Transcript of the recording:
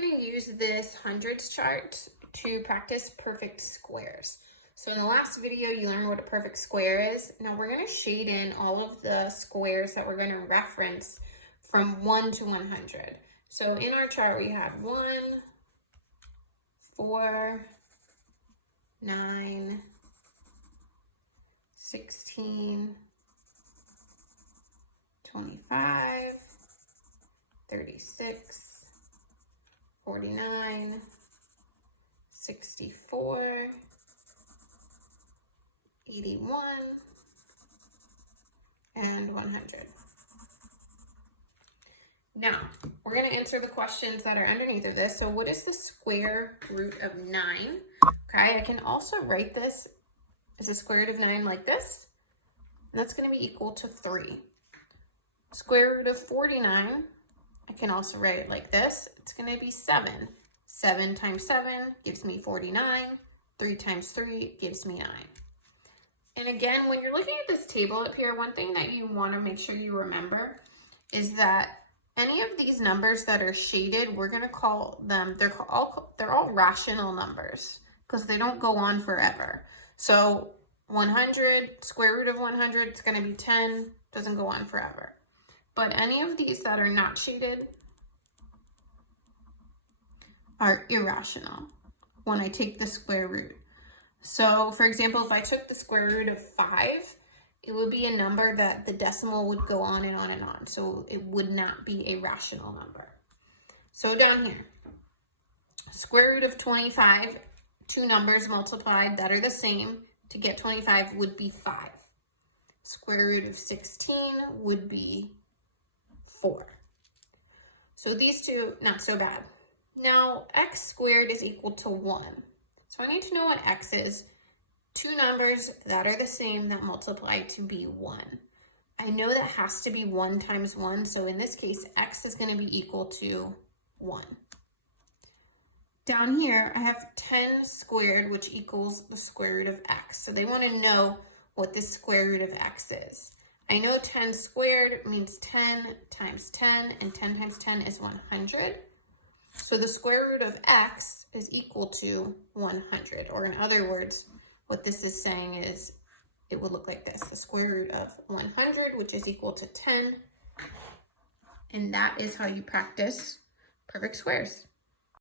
going to use this hundreds chart to practice perfect squares. So in the last video, you learned what a perfect square is. Now we're going to shade in all of the squares that we're going to reference from 1 to 100. So in our chart, we have 1, 4, 9, 16, 25, 36, 49, 64, 81, and 100. Now, we're going to answer the questions that are underneath of this. So what is the square root of 9? Okay, I can also write this as a square root of 9 like this. And that's going to be equal to 3. Square root of 49, I can also write it like this. It's going to be 7. 7 times 7 gives me 49. 3 times 3 gives me 9. And again, when you're looking at this table up here, one thing that you want to make sure you remember is that any of these numbers that are shaded, we're going to call them, they're all rational numbers because they don't go on forever. So 100, square root of 100, it's going to be 10, doesn't go on forever. But any of these that are not shaded are irrational when I take the square root. So for example, if I took the square root of 5, it would be a number that the decimal would go on and on and on. So it would not be a rational number. So down here, square root of 25, two numbers multiplied that are the same to get 25 would be 5. Square root of 16 would be 4. So these two, not so bad. Now, x squared is equal to 1. So I need to know what x is. Two numbers that are the same that multiply to be 1. I know that has to be 1 times 1. So in this case, x is going to be equal to 1. Down here, I have 10 squared, which equals the square root of x. So they want to know what the square root of x is. I know 10 squared means 10 times 10, and 10 times 10 is 100. So the square root of x is equal to 100, or in other words, what this is saying is it would look like this, the square root of 100, which is equal to 10. And that is how you practice perfect squares.